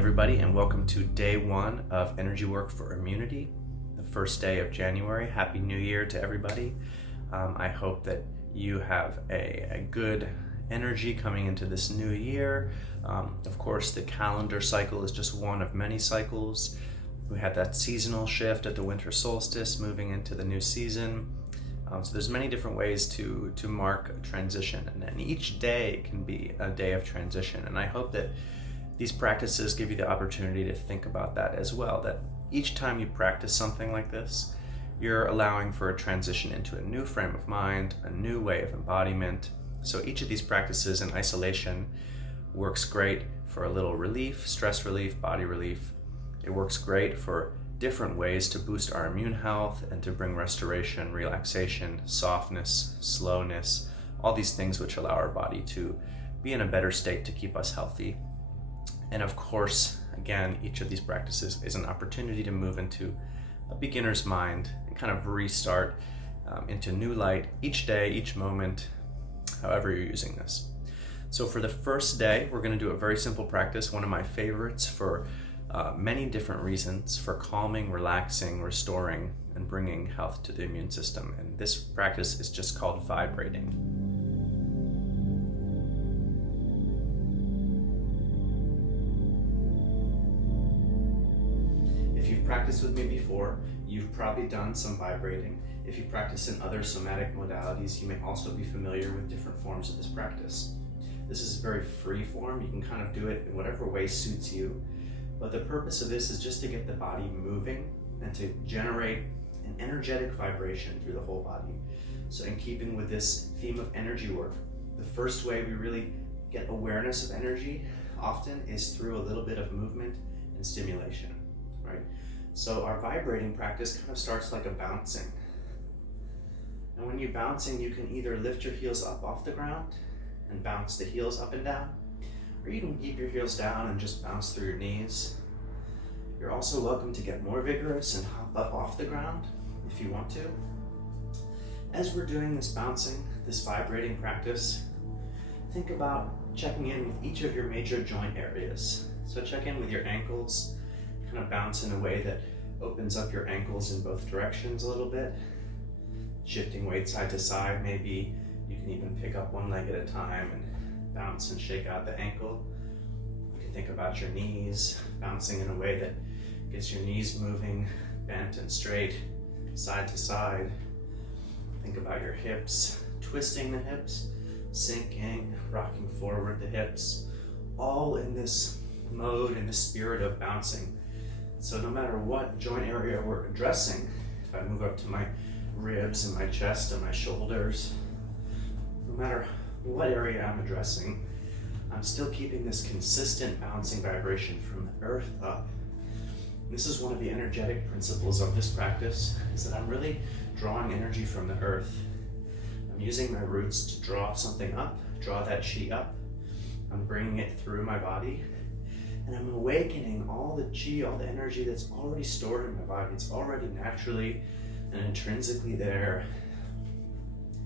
everybody, and welcome to day one of Energywork for Immunity, the first day of January. Happy New Year to everybody. I hope that you have a good energy coming into this new year. Of course, the calendar cycle is just one of many cycles. We had that seasonal shift at the winter solstice, moving into the new season. So there's many different ways to mark a transition, and then each day can be a day of transition. And I hope that these practices give you the opportunity to think about that as well, that each time you practice something like this, you're allowing for a transition into a new frame of mind, a new way of embodiment. So each of these practices in isolation works great for a little relief, stress relief, body relief. It works great for different ways to boost our immune health and to bring restoration, relaxation, softness, slowness, all these things which allow our body to be in a better state to keep us healthy. And of course, again, each of these practices is an opportunity to move into a beginner's mind and kind of restart into new light each day, each moment, however you're using this. So for the first day, we're going to do a very simple practice, one of my favorites for many different reasons, for calming, relaxing, restoring, and bringing health to the immune system. And this practice is just called vibrating. If you've practiced with me before, you've probably done some vibrating. If you practice in other somatic modalities, you may also be familiar with different forms of this practice. This is very free form. You can kind of do it in whatever way suits you. But the purpose of this is just to get the body moving and to generate an energetic vibration through the whole body. So in keeping with this theme of energy work, the first way we really get awareness of energy often is through a little bit of movement and stimulation. Right? So our vibrating practice kind of starts like a bouncing. And when you're bouncing, you can either lift your heels up off the ground and bounce the heels up and down, or you can keep your heels down and just bounce through your knees. You're also welcome to get more vigorous and hop up off the ground if you want to. As we're doing this bouncing, this vibrating practice, think about checking in with each of your major joint areas. So check in with your ankles. Kind of bounce in a way that opens up your ankles in both directions a little bit. Shifting weight side to side, maybe you can even pick up one leg at a time and bounce and shake out the ankle. You can think about your knees, bouncing in a way that gets your knees moving, bent and straight, side to side. Think about your hips, twisting the hips, sinking, rocking forward the hips, all in this mode, in the spirit of bouncing. So no matter what joint area we're addressing, if I move up to my ribs and my chest and my shoulders, no matter what area I'm addressing, I'm still keeping this consistent bouncing vibration from the earth up. And this is one of the energetic principles of this practice, is that I'm really drawing energy from the earth. I'm using my roots to draw something up, draw that chi up. I'm bringing it through my body. And I'm awakening all the chi, all the energy that's already stored in my body. It's already naturally and intrinsically there.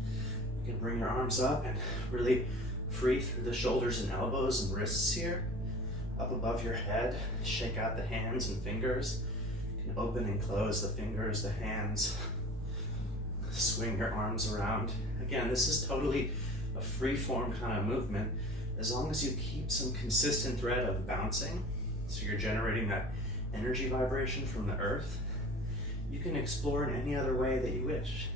You can bring your arms up and really free through the shoulders and elbows and wrists here. Up above your head, shake out the hands and fingers. You can open and close the fingers, the hands. Swing your arms around. Again, this is totally a free form kind of movement, as long as you keep some consistent thread of bouncing, so you're generating that energy vibration from the earth. You can explore in any other way that you wish.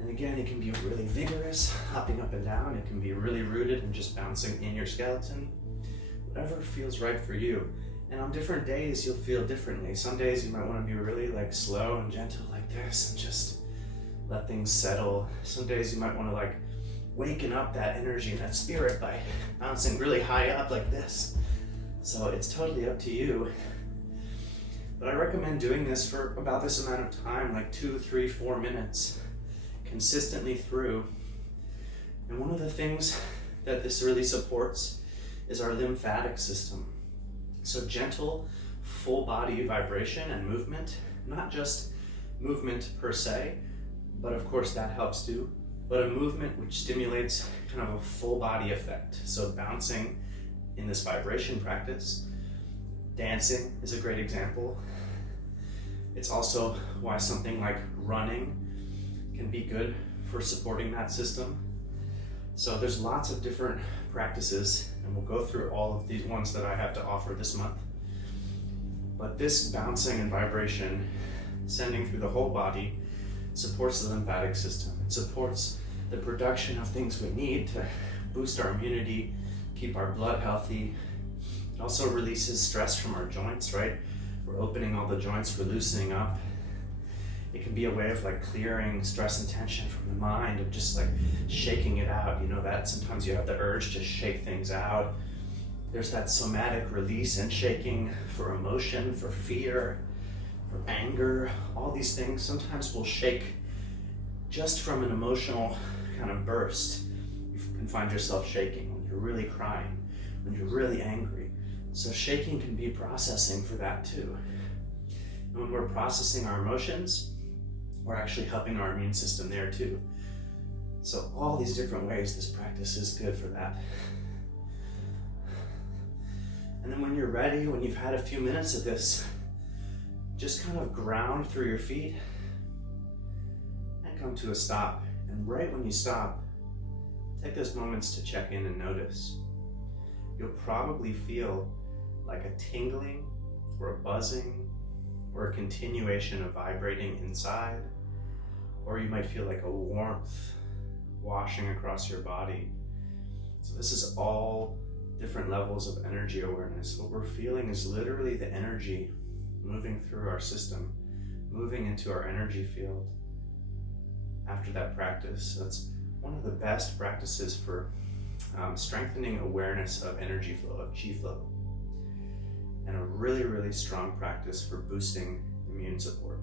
And again, it can be really vigorous, hopping up and down. It can be really rooted and just bouncing in your skeleton. Whatever feels right for you. And on different days, you'll feel differently. Some days you might want to be really slow and gentle like this and just let things settle. Some days you might want to waken up that energy and that spirit by bouncing really high up like this. So it's totally up to you. But I recommend doing this for about this amount of time, 2, 3, 4 minutes, consistently through. And one of the things that this really supports is our lymphatic system. So gentle, full body vibration and movement, not just movement per se, but of course that helps too, but a movement which stimulates kind of a full body effect. So bouncing in this vibration practice Dancing is a great example. It's also why something like running can be good for supporting that system. So there's lots of different practices, and we'll go through all of these ones that I have to offer this month. But this bouncing and vibration, sending through the whole body, supports the lymphatic system. It supports the production of things we need to boost our immunity, keep our blood healthy. It also releases stress from our joints, right? We're opening all the joints, we're loosening up. It can be a way of like clearing stress and tension from the mind, of just like shaking it out. You know that sometimes you have the urge to shake things out. There's that somatic release and shaking for emotion, for fear, for anger, all these things. Sometimes we'll shake just from an emotional kind of burst. You can find yourself shaking when you're really crying, when you're really angry. So shaking can be processing for that too. And when we're processing our emotions, we're actually helping our immune system there too. So all these different ways this practice is good for that. And then when you're ready, when you've had a few minutes of this, just kind of ground through your feet and come to a stop. And right when you stop, take those moments to check in and notice. You'll probably feel like a tingling or a buzzing or a continuation of vibrating inside, or you might feel like a warmth washing across your body. So this is all different levels of energy awareness. What we're feeling is literally the energy moving through our system, moving into our energy field after that practice. So it's one of the best practices for strengthening awareness of energy flow, of chi flow, and a really, really strong practice for boosting immune support.